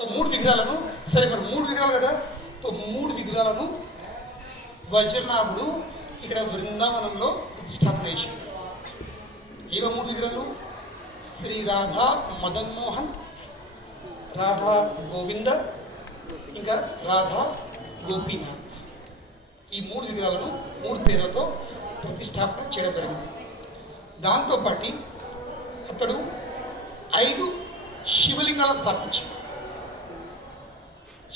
మూడు విగ్రహాలను, సరే మరి మూడు విగ్రహాలు కదా, మూడు విగ్రహాలను వజ్రనాభుడు ఇక్కడ బృందావనంలో ప్రతిష్టాపన చేసింది. ఏవో మూడు విగ్రహాలు? శ్రీ రాధా మదన్ మోహన్, రాధా గోవింద, ఇంకా రాధా గోపీనాథ్. ఈ మూడు విగ్రహాలను మూడు పేర్లతో ప్రతిష్టాపన చేయడం జరిగింది. దాంతోపాటు అతడు 5 శివలింగాలను స్థాపించాడు.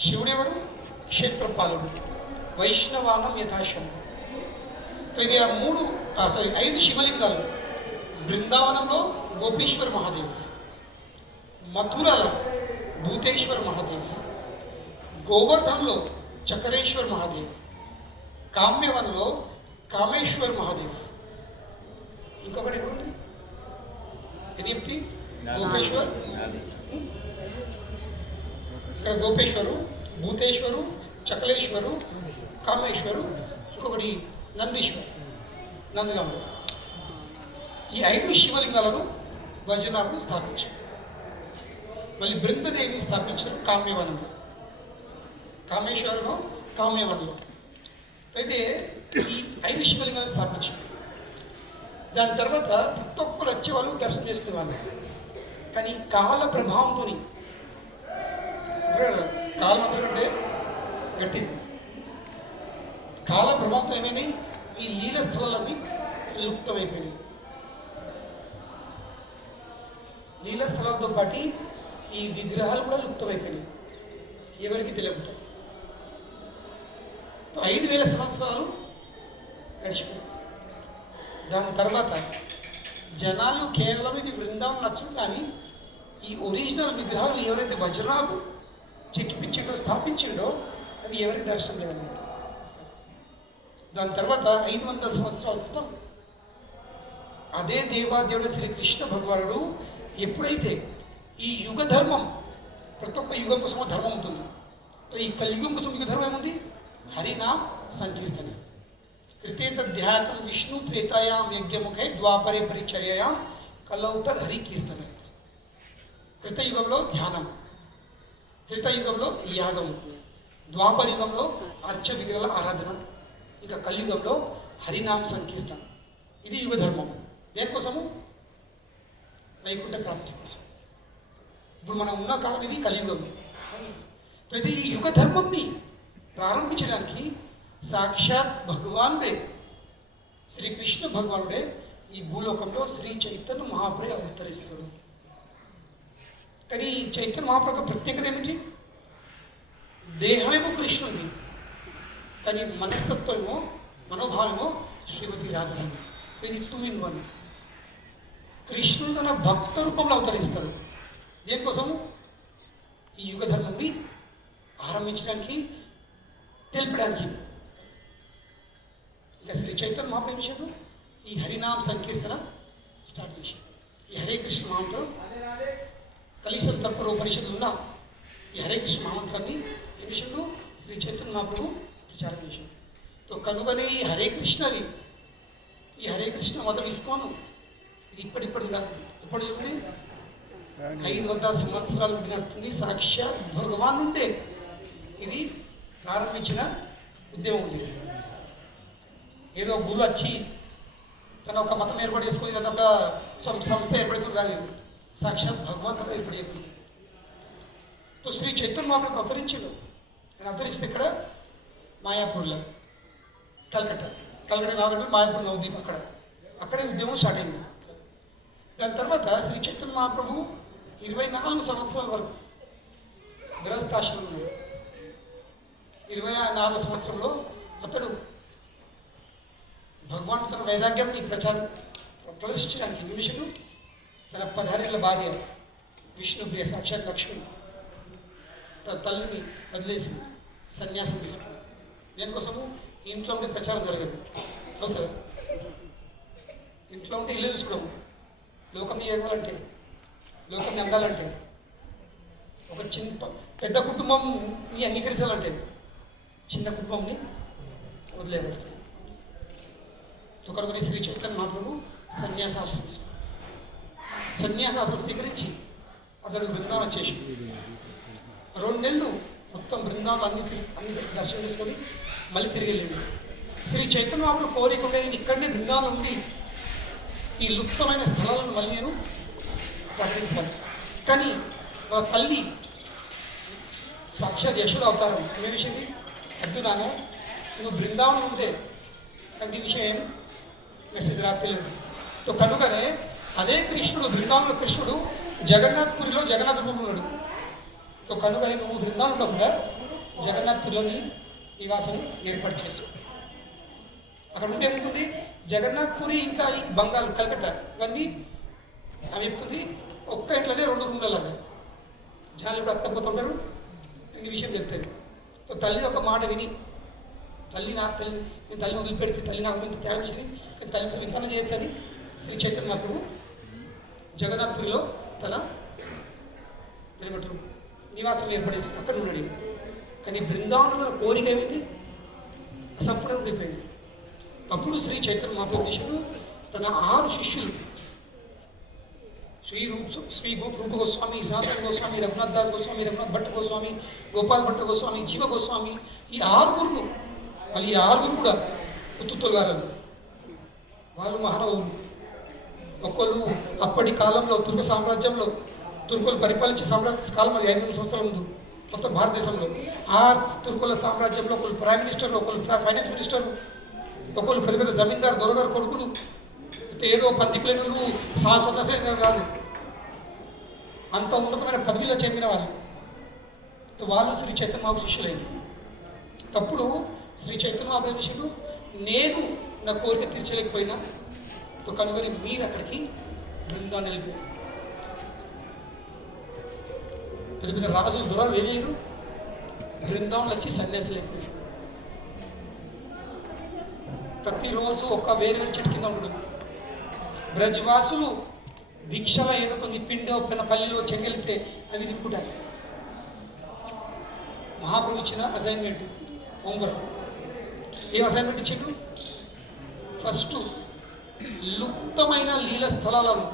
శివుడు ఎవరు? క్షేత్రపాలుడు, వైష్ణవానం యథాశం. ఇది 5 శివలింగాలు. బృందావనంలో గోపీశ్వర మహాదేవ్, మథురలో భూతేశ్వర మహాదేవ్, గోవర్ధన్లో చక్రేశ్వర్ మహాదేవ్, కామ్యవనంలో కామేశ్వర్ మహాదేవ్. ఇంకొకటి ఎక్కడుంది? ఇది గోపేశ్వర్, ఇక్కడ గోపేశ్వరు, భూతేశ్వరు, చకలేశ్వరు, కామేశ్వరు, ఇంకొకటి నందీశ్వరు, నందిగాము. ఈ 5 శివలింగాలను వజ్రనాభుడు స్థాపించారు. మళ్ళీ బృందదేవిని స్థాపించారు కామ్యవనంలో, కామేశ్వరంలో, కామ్యవనంలో. అయితే ఈ 5 శివలింగాలను స్థాపించారు. దాని తర్వాత ప్రతి ఒక్కరు వచ్చేవాళ్ళు దర్శనం చేసుకునే వాళ్ళు. కానీ కాల ప్రభావంతో, కాలం అందరికంటే గట్టిది. కాల ప్రభావంతో ఏమైనాయి? ఈ లీల స్థలాలన్నీ లుప్తమైపోయినాయి. లీల స్థలాలతో పాటు ఈ విగ్రహాలు కూడా లుప్తమైపోయినాయి, ఎవరికి తెలియకుండా. 5000 సంవత్సరాలు గడిచిపోయాయి. దాని తర్వాత జనాలు కేవలం ఇది బృందావనం నచ్చు, కానీ ఈ ఒరిజినల్ విగ్రహాలు ఎవరైతే వజ్రనాభు చెక్కిపించిండో, స్థాపించిండో, అవి ఎవరికి దర్శనం లేవన్నమాట. దాని తర్వాత 500 సంవత్సరాల క్రితం అదే దేవాదేవుడు శ్రీకృష్ణ భగవానుడు ఎప్పుడైతే ఈ యుగ ధర్మం, ప్రతి ఒక్క యుగం కోసం ధర్మం ఉంటుంది. ఈ కలియుగం కోసం యుగ ధర్మం ఏముంది? హరినామ్ సంకీర్తన. కృతేతధ్యాతం విష్ణు త్రేతాయాం యజ్ఞముఖై ద్వాపరే పరిచర్యాం కలౌతద్ హరి కీర్తన. కృతయుగంలో ధ్యానం, త్రేతాయుగంలో యాగం, ద్వాపర యుగంలో అర్చ విగ్రహాల ఆరాధన, ఇంకా కలియుగంలో హరినామ సంకీర్తన. ఇది యుగ ధర్మం. దేనికోసము? వైకుంఠ ప్రాప్తి కోసం. ఇప్పుడు మనం ఉన్న కాలం ఇది కలియుగం. అయితే ఈ యుగ ధర్మంని ప్రారంభించడానికి సాక్షాత్ భగవానుడే, శ్రీకృష్ణ భగవానుడే ఈ భూలోకంలో శ్రీ చైతన్య మహాప్రభు అవతరిస్తాడు. కానీ చైతన్య మహాప్రభు ప్రత్యేకత ఏమిటి? దేహమేమో కృష్ణుడి, కానీ మనస్తత్వమేమో, మనోభావమేమో శ్రీమతి రాధారాణి. ఇది 2 in 1. కృష్ణుడు తన భక్త రూపంలో అవతరిస్తాడు. దేనికోసము? ఈ యుగ ధర్మాన్ని ఆరంభించడానికి, తెలపడానికి. ఇక శ్రీ చైతన్య మహాప్రభు విషయంలో ఈ హరినామ సంకీర్తన స్టార్ట్ చేశాడు. ఈ హరే కృష్ణ మహామంత్రం కలిసం తరపున ఉపనిషత్తులు ఉన్న ఈ హరే కృష్ణ మహామంత్రాన్ని ఈ విషయంలో శ్రీ చైతన్య మహాప్రభు ప్రచారం చేశాడు. కనుకనే ఈ హరే కృష్ణది, ఈ హరే కృష్ణ మతం ఇస్కోను, ఇది ఇప్పటిది కాదు. ఇప్పుడు చూడండి, 500 సంవత్సరాలు నడుతుంది. సాక్షాత్ భగవాన్ నుండే ఇది ప్రారంభించిన ఉద్యమం ఉంది. ఏదో గురు వచ్చి తన ఒక మతం ఏర్పాటు చేసుకొని, తన ఒక సంస్థ ఏర్పడేసుకుని కాదు. ఇది సాక్షాత్ భగవంతుడు ఇప్పుడు చెప్పింది. శ్రీ చైతన్య మహాప్రభు అవతరించాడు. ఆయన అవతరించింది ఇక్కడ మాయాపూర్లో, కల్కట్టా నాగరికం, మాయాపూర్ నవదీప్, అక్కడే ఉద్యమం స్టార్ట్ అయింది. దాని తర్వాత శ్రీ చైతన్య మహాప్రభు 24 సంవత్సరాల వరకు గృహస్థాశ్రమంలో, 24వ సంవత్సరంలో అతడు భగవాన్ తన వైరాగ్యాన్ని ప్రదర్శించడానికి నిమిషము తన 16 ఏళ్ల భార్య విష్ణుప్రియ, సాక్షాత్ లక్ష్మి, తన తల్లిని వదిలేసి సన్యాసం తీసుకున్నాడు. దేనికోసము? ఇంట్లో ఉంటే ప్రచారం జరగదు. అవుతుంది, ఇంట్లో ఉంటే ఇల్లు చూసుకోవడం, లోకంని ఏర్పాలంటే, లోకంని అందాలంటే, ఒక పెద్ద కుటుంబంని అంగీకరించాలంటే చిన్న కుటుంబంని వదిలేయబడుతుంది. కనుక శ్రీ చైతన్య మహాప్రభు సన్యాసాశ్రమం తీసుకున్నాడు. సన్యాసాశ్రమం స్వీకరించి అతడు బృందావనం చేసి నెలలు మొత్తం బృందాలు అన్ని దర్శనం చేసుకొని మళ్ళీ తిరిగి వెళ్ళిండు. శ్రీ చైతన్య మహాప్రభు కోరిక ఉండే నేను ఇక్కడనే బృందాలు ఉండి ఈ లుప్తమైన స్థలాలను మళ్ళీ నేను ప్రకటించాను. కానీ మా తల్లి సాక్షాత్ యశోద అవతారం ఏ విషయం వద్దు నాన్న, నువ్వు బృందావనం ఉంటే నాకు ఈ విషయం ఏం మెసేజ్ రాత్రలేదు. తో కనుకనే అదే కృష్ణుడు బృందావనంలో కృష్ణుడు జగన్నాథ్పురిలో జగన్నాథ రూపంలో ఉన్నాడు. తో కనుకనే నువ్వు బృందావనం ఉండకుండా జగన్నాథ్పురిలోని నివాసం ఏర్పాటు చేసు. అక్కడ ఉంటే ఏముంటుంది, జగన్నాథ్పురి ఇంకా ఈ బంగాల్ కలకత్తా ఇవన్నీ ఆమె చెప్తుంది ఒక్క ఇంట్లోనే 2 రూమ్లలాగా జనాలు ఇప్పుడు అత్తపోతుంటారు. ఈ విషయం తెలుస్తుంది. తో తల్లి ఒక మాట విని నేను తల్లిని వదిలిపెడితే తల్లి నాకు ఇంత త్యాగం చేసింది, కానీ తల్లి వింతన చేయొచ్చని శ్రీ చైతన్య మహాప్రభు జగన్నాథ్పురిలో తన నివాసం ఏర్పడేసి అక్కడ ఉన్నాడు. కానీ బృందావనంలో కోరిక ఏమైంది, అసంపూర్ణ ఉండిపోయింది. అప్పుడు శ్రీ చైతన్య మహాప్రభు తన 6 శిష్యులు శ్రీ రూప గోస్వామి, సనాతన గోస్వామి, రఘునాథ్ దాస్ గోస్వామి, రఘునాథ్ భట్ట గోస్వామి, గోపాల్ భట్ట గోస్వామి, జీవ గోస్వామి, ఈ 6 మళ్ళీ ఈ 6 కూడా ఉత్తుత్తులు గారు. వాళ్ళు మహానుభావులు. ఒకళ్ళు అప్పటి కాలంలో తుర్క సామ్రాజ్యంలో తుర్కులు పరిపాలించే సామ్రాజ్య కాలం అది 500 సంవత్సరాల ముందు మొత్తం భారతదేశంలో. ఆ తుర్కుల సామ్రాజ్యంలో ఒకళ్ళు ప్రైమ్ మినిస్టర్, ఒకళ్ళు ఫైనాన్స్ మినిస్టర్, ఒకళ్ళు పెద్ద పెద్ద జమీందారు దొరగారు కొడుకులు, ఏదో 10 ప్లేనులు సొంతసేన కాదు, అంత ఉన్నతమైన పదవిలో చెందిన వాళ్ళు. వాళ్ళు శ్రీ చైతన్య మహాప్రభు శిష్యులైన. తప్పుడు శ్రీ చైతన్య మహాప్రభు శిష్యుడు నేను నా కోరిక తీర్చలేకపోయినా కనుగొని మీరు అక్కడికి బృందాన్ని వెళ్ళిపోయారు. పెద్ద పెద్ద రాజులు దొరలు ఏమయ్యారు, బృందావనం వచ్చి సన్యాసులు అయిపోయారు. ప్రతిరోజు వేరే చెట్టు కింద ఉండడం. బ్రజ్వాసులు భిక్షల ఏదో కొన్ని పిండో పల్లిలో చెంగెలితే అవి దిక్కుంటారు. మహాప్రభు ఇచ్చిన అసైన్మెంట్ హోంవర్క్ ఏం అసైన్మెంట్ ఇచ్చిండు, ఫస్ట్ లుప్తమైన లీల స్థలాలను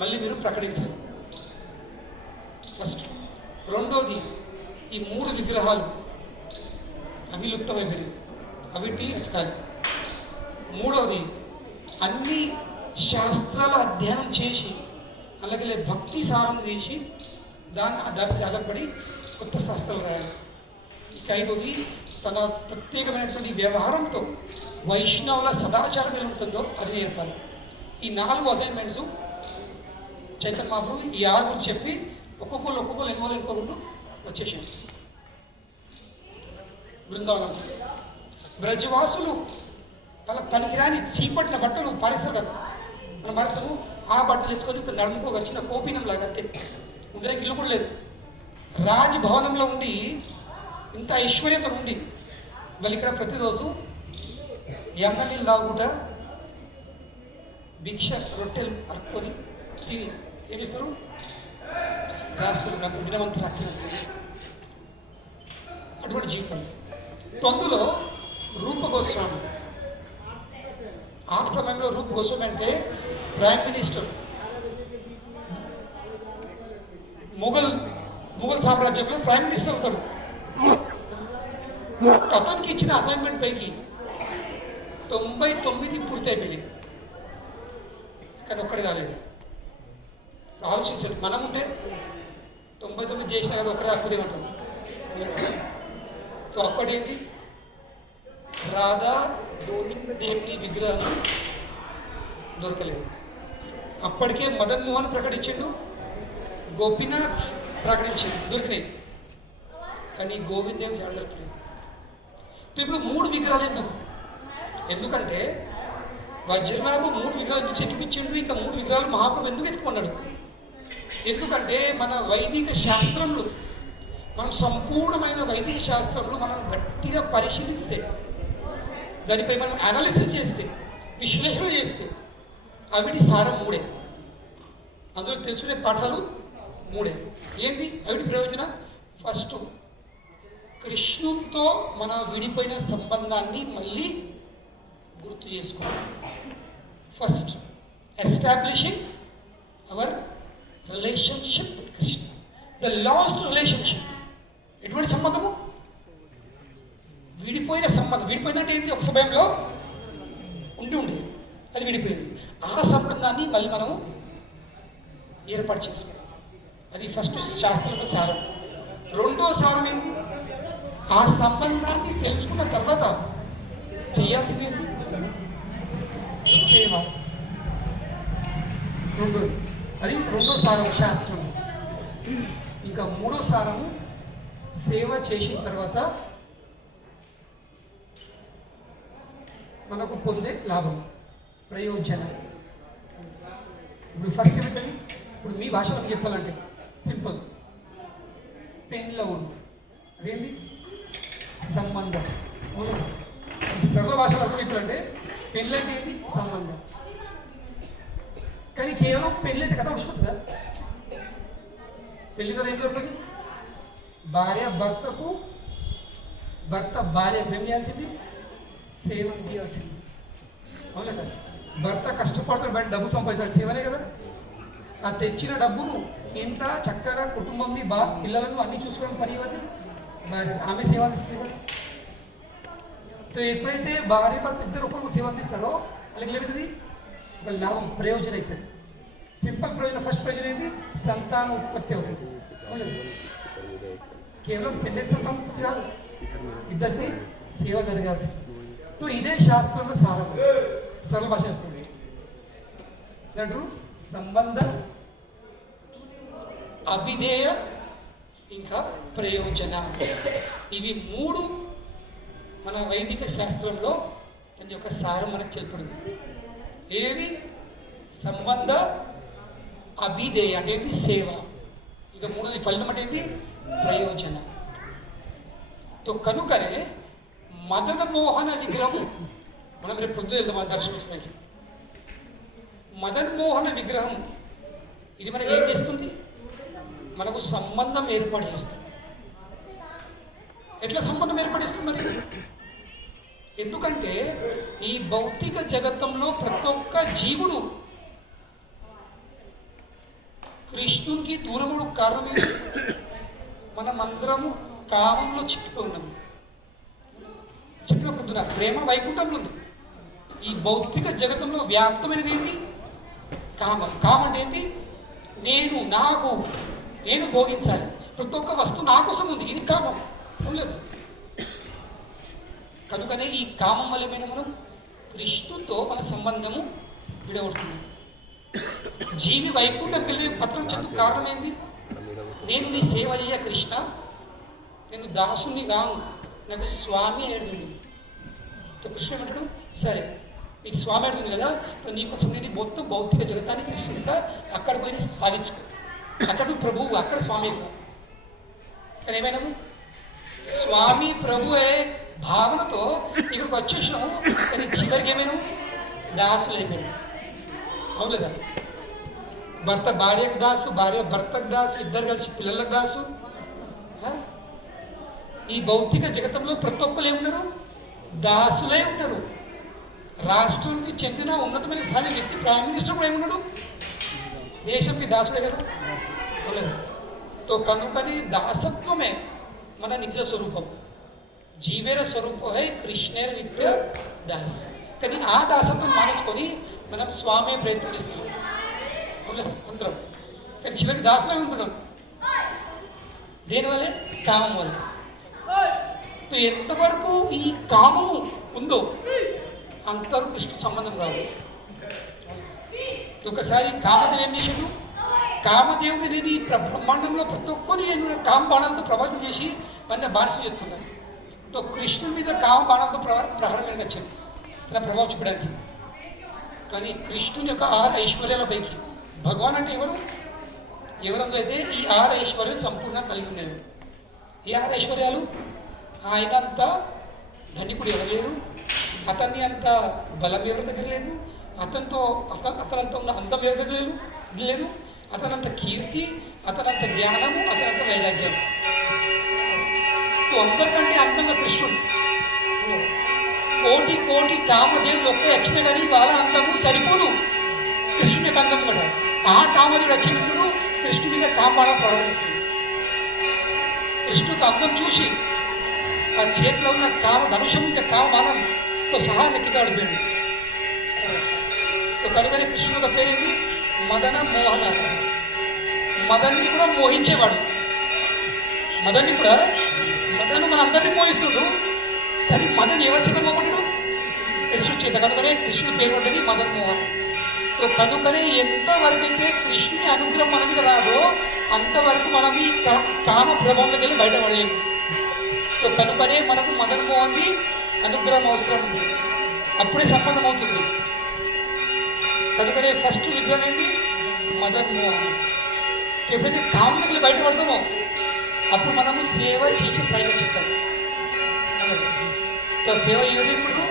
మళ్ళీ మీరు ప్రకటించాలి ఫస్ట్. రెండోది ఈ 3 విగ్రహాలు అవి లుప్తమైనవి, అవిటి ఎతకాలి. మూడవది అన్ని శాస్త్రాల అధ్యయనం చేసి అలాగే భక్తి సారం తీసి దానికి ఆధారపడి కొత్త శాస్త్రాలు రాయాలి. ఇక 5వది తన ప్రత్యేకమైనటువంటి వ్యవహారంతో వైష్ణవుల సదాచారం ఎలా ఉంటుందో అది నేర్పాలి. ఈ 4 అసైన్మెంట్స్ చైతన్య మహాప్రభు ఈ 6 చెప్పి ఒక్కొక్కరు ఎన్నుకోకుండా వచ్చేసాడు బృందావనం. బ్రజవాసులు వాళ్ళ పనికిరాని చీపట్టిన బట్టలు పారేస్తారు కదా, మనం పారేస్తాము. ఆ బట్టలు తెచ్చుకొని నడుముకో వచ్చిన కోపినం లాగా అంతే, ఇందులోకి ఇల్లు కూడా లేదు. రాజ్భవనంలో ఉండి ఇంత ఐశ్వర్యంగా ఉండి వాళ్ళు ఇక్కడ ప్రతిరోజు ఎమ్మ నీళ్ళు తాగుకుంటా భిక్ష రొట్టెలు అరుక్కొని తిని ఏమిస్తారు, రాస్తారు నాకు దినవంత రాత్రి. అటువంటి జీవితం. అందులో రూప గోస్వామి ఆ సమయంలో రూప గోస్వామి అంటే ప్రైమ్ మినిస్టర్, ముఘల్ సామ్రాజ్యంలో ప్రైమ్ మినిస్టర్ అవుతాడు. అతనికి ఇచ్చిన అసైన్మెంట్ పైకి 99 పూర్తి అయిపోయింది, కానీ ఒక్కటి కాలేదు. ఆలోచించండి, మనం ఉంటే 99 చేసినా కదా ఒక్కడే అక్కుదే ఉంటాం. సో ఒక్కడేంటి, రాధా గోవింద దేవుని విగ్రహం దొరకలేదు. అప్పటికే మదన్ మోహన్ ప్రకటించిండు, గోపీనాథ్ ప్రకటించిండు, దొరికినాయి. కానీ గోవింద దేవుని చాలా దొరికినాయి. ఇప్పుడు 3 విగ్రహాలు ఎందుకంటే వజ్రబాబు 3 విగ్రహాలు ఎందుకు చెక్కిపించిండు, ఇక 3 విగ్రహాలు మహాప్రభు ఎందుకు ఎత్తుకున్నాడు? ఎందుకంటే మన వైదిక శాస్త్రంలో, మనం సంపూర్ణమైన వైదిక శాస్త్రంలో మనం గట్టిగా పరిశీలిస్తే, దానిపై మనం అనాలిసిస్ చేస్తే, విశ్లేషణ చేస్తే అవిటి సారం 3. అందులో తెలుసుకునే పాఠాలు 3. ఏంటి అవిటి ప్రయోజనం? ఫస్ట్, కృష్ణుతో మన విడిపోయిన సంబంధాన్ని మళ్ళీ గుర్తు చేసుకోవాలి. First, establishing our relationship with Krishna, the lost relationship. ఎటువంటి సంబంధము? విడిపోయిన సంబంధం. విడిపోయిందంటే ఏంటి? ఒక సమయంలో ఉండి అది విడిపోయింది. ఆ సంబంధాన్ని మళ్ళీ మనము ఏర్పాటు చేసుకోవాలి. అది ఫస్ట్ శాస్త్రంలో సారం. రెండో సారం ఏంటి? ఆ సంబంధాన్ని తెలుసుకున్న తర్వాత చేయాల్సింది ఏంటి? సేవ. అది రెండో సారం శాస్త్రం. ఇంకా మూడో సారము సేవ చేసిన తర్వాత మనకు పొందే లాభం, ప్రయోజనం. ఇప్పుడు ఫస్ట్ ఏమిటండి? ఇప్పుడు మీ భాషలో చెప్పాలంటే సింపుల్, పెన్ లవ్. అదేంటి? సంబంధం. సరళ భాషలో అర్థం చెప్పాలంటే పెళ్ళి అంటే ఏంటి? సంబంధం. కానీ కేవలం పెళ్ళి అయితే కథ ఉడిచిపోతుందా? పెళ్లితో ఏం జరుగుతుంది? భార్య భర్తకు, భర్త భార్యకు ఏం చేయాల్సింది? సేవ చేయాల్సింది. అవునా కదా? భర్త కష్టపడతాడు, బయట డబ్బు సంపాదించాలి, సేవనే కదా. ఆ తెచ్చిన డబ్బును ఇంట్లో చక్కగా కుటుంబాన్ని పిల్లలను అన్ని చూసుకోవడం పని ఇవ్వదు భార్య. ఆమె సేవ అందిస్తుంది కదా. ఎప్పుడైతే భార్య భర్త ఇద్దరు ఒకరికి సేవ అందిస్తారో వాళ్ళకి ఏమవుతుంది? ఒక లాభం, ప్రయోజనం అవుతుంది. సింపుల్ ప్రయోజనం. ఫస్ట్ ప్రయోజనం ఏంటి? సంతాన ఉత్పత్తి అవుతుంది. కేవలం పెళ్ళి సంతాన ఉత్పత్తి కాదు, ఇద్దరిని సేవ జరగాల్సింది. ఇదే శాస్త్రంలో సారం. సరళ భాష చెప్తుంది. దాంట్లో సంబంధ, అభిధేయ, ఇంకా ప్రయోజన, ఇవి మూడు మన వైదిక శాస్త్రంలో దాని యొక్క సారం మనకు చెప్పబడింది. ఏవి? సంబంధ, అభిధేయ అంటే ఏంటి? సేవ. ఇక మూడోది ఫలితం అంటే ఏంటి? ప్రయోజన. కనుకనే మదన మోహన విగ్రహం మనం రేపు పొద్దున వెళ్తాం మన దర్శనకి. మదన్ మోహన విగ్రహం ఇది మనకి ఏం చేస్తుంది? మనకు సంబంధం ఏర్పాటు చేస్తుంది. ఎట్లా సంబంధం ఏర్పడిస్తుంది మరి? ఎందుకంటే ఈ భౌతిక జగత్తంలో ప్రతి ఒక్క జీవుడు కృష్ణునికి దూరముడు కారణమే. మనమందరము కామంలో చిక్కిపోయి ఉన్నాము. చెప్పిన పొద్దున ప్రేమ వైకుంఠంలో ఉంది. ఈ భౌతిక జగత్తంలో వ్యాప్తమైనది ఏంటి? కామం. కామం అంటే ఏంటి? నేను, నాకు, నేను భోగించాలి. ప్రతి ఒక్క వస్తువు నా కోసం ఉంది. ఇది కామం. లేదు. కనుకనే ఈ కామం వల్లమైన మనం కృష్ణుతో మన సంబంధము విడగొడుతున్నాం. జీవి వైకుంఠం వెళ్ళే పత్రం చెందుకు కారణం ఏంది? నేను నీ సేవ చేయ కృష్ణ, నేను దాసుని కాను, నాకు స్వామి అడుగుతుంది. కృష్ణ ఏమంటాడు? సరే నీకు స్వామి అడుగుతుంది కదా, నీకోసం నేను మొత్తం భౌతిక జగత్తాన్ని సృష్టిస్తా, అక్కడ పోయి సాగించుకో. అక్కడ ప్రభువు, అక్కడ స్వామి. కానీ ఏమైనాము? స్వామి ప్రభు అనే భావనతో ఇక్కడికి వచ్చేసాము. కానీ చివరికి ఏమైనా దాసులు అయిపోయినాము. అవును కదా? భర్త భార్యకు దాసు, భార్య భర్తకు దాసు, ఇద్దరు కలిసి పిల్లలకు దాసు. ఈ భౌతిక జగతంలో ప్రతి ఒక్కరు ఏమున్నారు? దాసులే ఉన్నారు. రాష్ట్రానికి చెందిన ఉన్నతమైన స్థాయి వ్యక్తి ప్రైమ్ మినిస్టర్ కూడా ఏమున్నాడు? దేశంకి దాసుడే కదా. కనుకని దాసత్వమే మన నిజ స్వరూపం. జీవేర స్వరూపం హై కృష్ణేర నిత్య దాస్. కానీ ఆ దాసత్వం మానేసుకొని మనం స్వామి ప్రయత్నం చేస్తున్నాం అందరం. కానీ చివరికి దాసులే ఉంటున్నాం. దేనివల్లే? కామం వల్ల. ఎంతవరకు ఈ కామము ఉందో అంతవరకు కృష్ణ సంబంధం కాదు. ఒకసారి కామదేవి ఏం చేశాడు? కామదేవుని నేను ఈ బ్రహ్మాండంలో ప్రతి ఒక్కరిని నేను కామ బాణాలతో ప్రభావితం చేసి మన బానిస చేస్తున్నాను. కృష్ణుడి మీద కామ బాణాలతో ప్రహారం మీద వచ్చాను తన ప్రభావం చూపడానికి. కానీ కృష్ణుని యొక్క 6 ఐశ్వర్యాల పైకి భగవాన్ అంటే ఎవరు? ఎవరంలో అయితే ఈ 6 ఐశ్వర్యాలు సంపూర్ణంగా కలిగి ఉన్నాయి. ఈ 6 ఐశ్వర్యాలు, ఆయన అంత ధనికుడు ఎవరు లేరు, అతన్ని అంత బలం ఎవరి దగ్గర లేదు, అతనంత ఉన్న అందం ఎవరి దగ్గర లేదు, అతనంత కీర్తి, అతనంత జ్ఞానము, అతనంత వైరాగ్యం. అందరికంటే అందంగా కృష్ణుడు. కోటి కోటి కామదేవులు ఒక్క వచ్చిన కానీ వాళ్ళ అందము సరిపోదు కృష్ణుని యొక్క అందం కదా. ఆ కామదేవుడు రక్షిస్తుడు కృష్ణుడి మీద కాపాడ ప్రవర్తిస్తుంది. కృష్ణుడికి అందం చూసి ఆ చేతిలో ఉన్న ధనుషం ఇంకా బాణంతో సహా నెక్కిగాడిపోయింది. కనుకనే కృష్ణుడు పేరేంటి? మదన మోహన. మదన్ని కూడా మోహించేవాడు. మదన్ని మనందరినీ మోహిస్తుడు. కానీ మదన్ ఎవరి చేత మోహనుడు? కృష్ణుడు చేత. కనుకనే కృష్ణుడు పేరు పడ్డది మదన్ మోహన్. కనుకనే ఎంతవరకు అయితే కృష్ణుని అనుగ్రహం మన మీద రాదో అంతవరకు మనం ఈ కామ ప్రభావంలోకి వెళ్ళి బయటపడలేము. కనుకనే మనకు మదన్ మోహన్ది అనుగ్రహం అవసరం ఉంది, అప్పుడే సంబంధం అవుతుంది. కనుకనే ఫస్ట్ విగ్రహం ఏంటి? మదన్ మోహన్. ఎప్పుడైతే కామంలో బయటపడతామో అప్పుడు మనము సేవ చేసి స్థాయిలో చెప్తాం. సేవ ఏది? ఇప్పుడు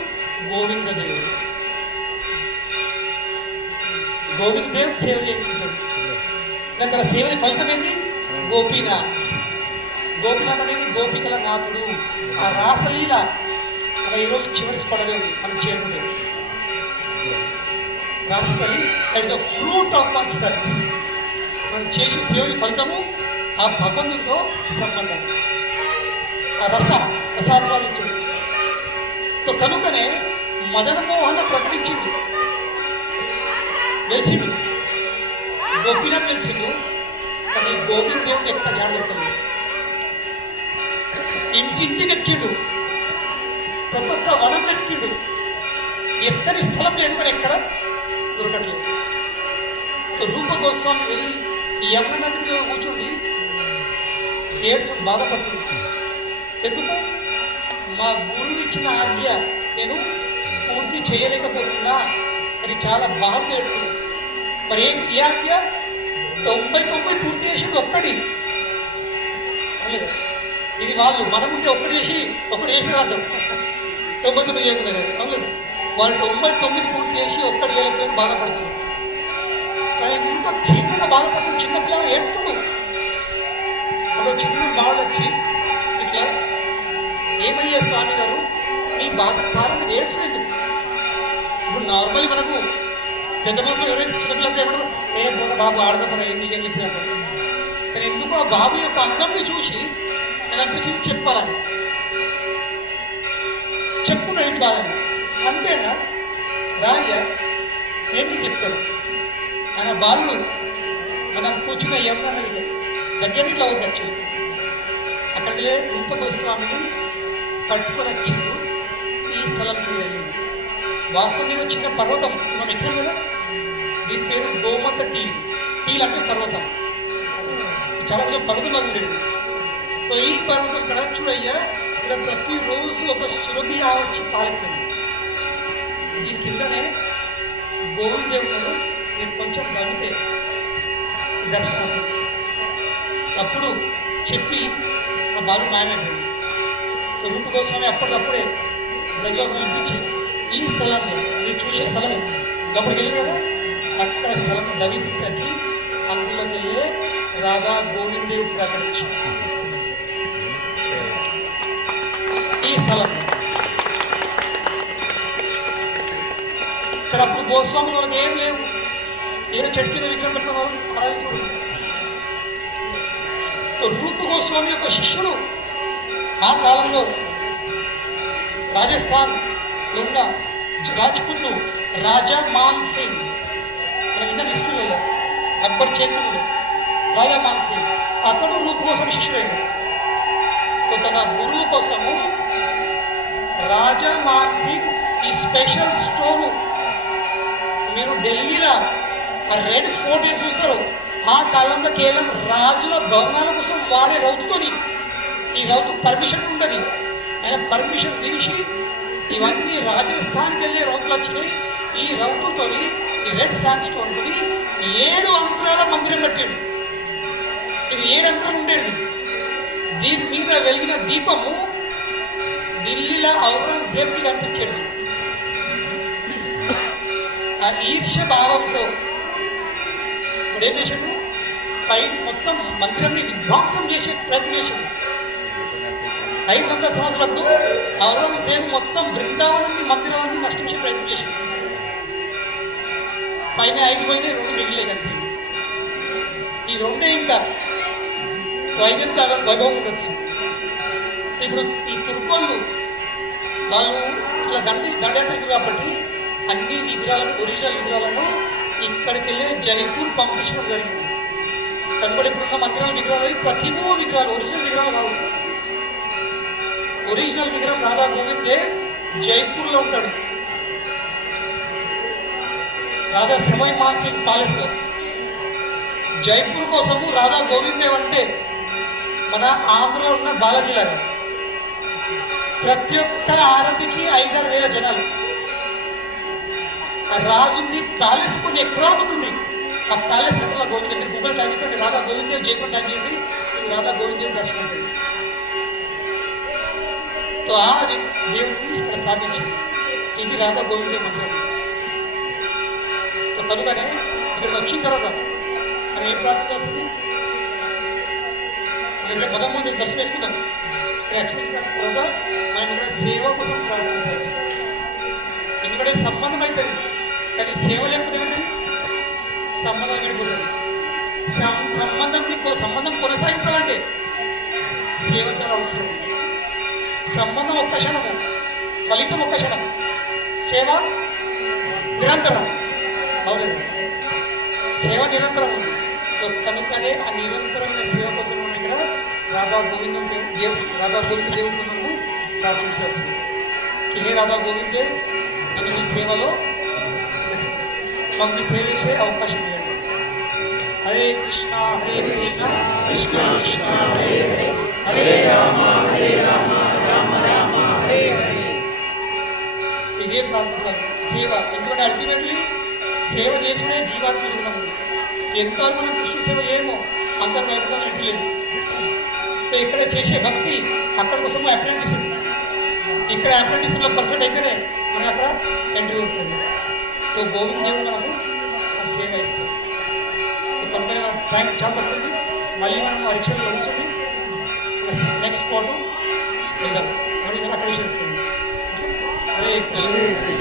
గోవిందదేవుడు. గోవిందదేవుడు సేవ చేయించుకుంటాడు. దగ్గర సేవని ఫలితం ఏంటి? గోపీనాథ్. గోపీనాథ్ అనేది గోపికల నాథుడు. ఆ రాసలీల మన ఈరోజు చివరి పడలేదు మనం చేరుకునేది. రాసలి at the fruit of our service. మనం చేసే సేవని ఫలితము ఆ భగవంతుడితో సంబంధం, ఆ రసాస్వాదించడం. కనుకనే మదన మోహన ప్రకటించింది, గెలిచిండు. గోపీనాథ్ గెలిచిండు. కానీ గోవింద దేవుడు ఎక్కడ జాడలేదు. ఇంటింటికి ఎక్కిండు, ప్రతి ఒక్క వనం ఎక్కిండు. ఎక్కడి స్థలం లేదు, కానీ ఎక్కడ దొరకట్లేదు. రూప గోస్వామి వెళ్ళి యమున నదిలో కూర్చుండి ఏడ్చు బాధపడుతుంది. ఎందుకు? మా గురువు ఇచ్చిన ఆజ్ఞ నేను పూర్తి చేయలేకపోతున్నా అని చాలా బాధ ఏడుతుంది. మరి ఏంటి ఆజ్ఞ? 99 పూర్తి చేసేది ఒక్కటి. ఇది వాళ్ళు మనముంటే ఒక్కటి చేసి రాద్దాం. 99 చేయలేదు. అవును, వాళ్ళు 99 పూర్తి చేసి ఒక్కటి చేయలేకపోయి బాధపడుతున్నారు. కానీ ఇంత తీవ్రంగా బాధపడుతుంది. చిన్నపిల్లలు ఏడుతున్నాడు. ఒక చిన్న బాధ వచ్చి ఇట్లా, ఏమయ్యే స్వామి గారు మీ బాధ కారణం ఏడ్చలేదు. ఇప్పుడు నార్మల్లీ మనకు పెద్ద మనసులో ఎవరైతే చిన్నపిల్లలతో ఏమన్నా ఏ బాబు ఆడదాం ఏంటి అని చెప్పినట్టు. కానీ ఎందుకు ఆ బాబు యొక్క అంగంని చూసి నేను అనిపించింది చెప్పాలని చెప్పుకున్న ఏంటి కాదండి. అంతేనా రాజా నేను నీకు చెప్తాను. మన బాలుడు మనం కూర్చున్న యమున దగ్గర ఇట్లా అవుతుంది. యాక్చువల్లీ అక్కడికి రూప గోస్వామిని పట్టుకొని వచ్చిండు. ఈ స్థలంకి వెళ్ళింది. వాస్తవం మీద చిన్న పర్వతం మనం ఎక్కాం కదా, దీని పేరు గోమత టీల్ అంటే పర్వతం. చాలా కొంచెం పర్వతం ఉండేది. సో ఈ పర్వతం ఇక్కడ చూడయ్యా, ఇక్కడ ప్రతిరోజు ఒక సురభి వచ్చి పాలుతుంది. దీని కిందనే గోవిందేవుడు నేను కొంచెం గంటే దర్శనం అప్పుడు చెప్పి ఆ బాలు మాయమైంది. రూప గోస్వామి అప్పటికప్పుడే ప్రజలకు వినిపించి ఈ స్థలాన్ని మీరు చూసే స్థలం లోపలికి వెళ్ళి కదా, అక్కడ స్థలం దవించేసరికి అందులోకి వెళ్ళే రాధా గోవిందేవి ప్రకటించి ఈ స్థలం ఇక్కడ అప్పుడు గోస్వామి వాళ్ళకి ఏం లేవు. ఏదో చెట్టు కింద విగ్రహం పెట్టుకున్నారు, ఆరాధించుకుంటున్నారు. రూప గోస్వామి యొక్క శిష్యుడు ఆ కాలంలో రాజస్థాన్ లో ఉన్న రాజ్పుత్ రాజా మాన్ సింగ్, మన హిస్టరీ అక్బర్ చేతుడు రాజా మాన్ సింగ్, అతడు రూప గోస్వామి శిష్యుడైన. తన గురువు కోసము రాజా మాన్ సింగ్ ఈ స్పెషల్ స్టోను, మీరు ఢిల్లీలో రెడ్ ఫోర్ట్ ఏం చూస్తారు, ఆ కాలంలో కేవలం రాజుల భవనాల కోసం వాడే రౌతుతోని, ఈ రౌతు పర్మిషన్ ఉండదు. ఆయన పర్మిషన్ తీసి ఇవన్నీ రాజస్థాన్కి వెళ్ళే రౌతులు వచ్చినాయి. ఈ రౌతుతో ఈ రెడ్ శాండ్ స్టోన్ 7 అంతరాల మందిరం కట్టాడు. ఇది 7 అంతరం ఉండేది. దీని మీద వెలిగిన దీపము ఢిల్లీలో ఔరంగజేబ్కి కనిపించేది. ఆ ఈర్ష్య భావంతో ఏం చేశాడు, పై మొత్తం మందిరాన్ని విధ్వంసం చేసే ప్రయత్నం చేశాడు. 500 సంవత్సరాలకు ఔరంగజేబు మొత్తం బృందావనాన్ని మందిరాన్ని నష్టం చేసే ప్రయత్నం చేశాడు. పైన 5 పోయినా 2 మిగిలే కంటే ఈ 2 ఇంకా 5 వైభవం ఉండొచ్చు. ఇప్పుడు ఈ తుర్కోళ్ళు వాళ్ళు ఇట్లా దండయాత్రకు కాబట్టి అన్ని విగ్రహాలను ఒరిజినల్ విగ్రహాలను ఇక్కడికి వెళ్ళి జైపూర్ పంపించడం జరిగింది. కనుక ఇప్పుడున్న మందిరాల విగ్రహాలు ప్రతి విగ్రహాలు ఒరిజినల్ విగ్రహాలు కావు. ఒరిజినల్ విగ్రహం రాధా గోవిందే జైపూర్లో ఉంటాడు, రాధా సమయ్ మాన్ సింగ్ ప్యాలెస్ లో. జైపూర్ కోసము రాధా గోవిందేవ్ అంటే మన ఆంధ్రలో ఉన్న బాలాజీ లాగా ప్రతి ఒక్క ఆరతికి 5,000-6,000 జనాలు. ఆ రాజుంది ప్యాలెస్ కొన్ని ఎకరాలు ఉంటుంది. ఆ ప్యాలెస్ ఎక్కడ గోవింద గూగుల్ టైప్ చేస్తే రాధా గోవిందేవ్ జైపూర్ టైప్ చేసి రాధా గోవిందేవ్ దర్శనం ఉంటుంది. तो आ దేవుడిని స్థాపించింది. ఇది రాధా గోవిందేవ్ మందిరం. సో కనుకనే ఇక్కడ వచ్చిన తర్వాత మనం ఏం ప్రార్థన చేస్తుంది, ఇక్కడ ముందు దర్శనం వేసుకుందాం. ఇక్కడ వచ్చిన తర్వాత మనం ఇక్కడ సేవ కోసం ప్రార్థన చేస్తాం. ఎందుకంటే సంబంధం అవుతుంది, కానీ సేవ లేకపోతే ఏమవుతుంది, సంబంధం వెళ్ళిపోతుంది. సంబంధం కొనసాగించాలంటే సేవ చాలా అవసరం. సంబంధం ఒక్క క్షణము, ఫలితం ఒక్క క్షణం, సేవ నిరంతరం. అవునండి, సేవ నిరంతరం. కనుకనే ఆ నిరంతరమైన సేవ కోసం మనం ఇక్కడ రాధా గోవింద దేవుడితో మనము ప్రార్థించాల్సింది. ఇదే రాధా గోవిందే అని మీ సేవలో మాకు సేవ చేసే అవకాశం ఇవ్వండి. హరే కృష్ణ హరే కృష్ణ కృష్ణ కృష్ణ హరే హరే, హరే రామ హరే రామ రామ రామ హరే హరే. ఇదే ప్రార్థన సేవ. ఎందుకంటే అల్టిమేట్లీ సేవ చేసుకునే జీవాత్మ ఉన్నాము. ఎంతవరకు మనం కృష్ణ సేవ చేయమో అంతవరకు మనం ఎంట్రీ లేదు. ఇక్కడ చేసే భక్తి అక్కడ కోసం అప్రెంటిస్, ఇక్కడ అప్రెంటిస్లో పర్ఫెక్ట్ అయితేనే మనం అక్కడ ఎంట్రీ అవుతుంది. సో గోవింద దేవుడు మనకు సేవ ఇస్తాం. కనుక మన టైం చాలా పడుతుంది. మళ్ళీ మనం పరీక్షలు ఉంచండి. నెక్స్ట్ స్పాట్ వెళ్దాం. అక్కడ విషయం. హరే కృష్ణ.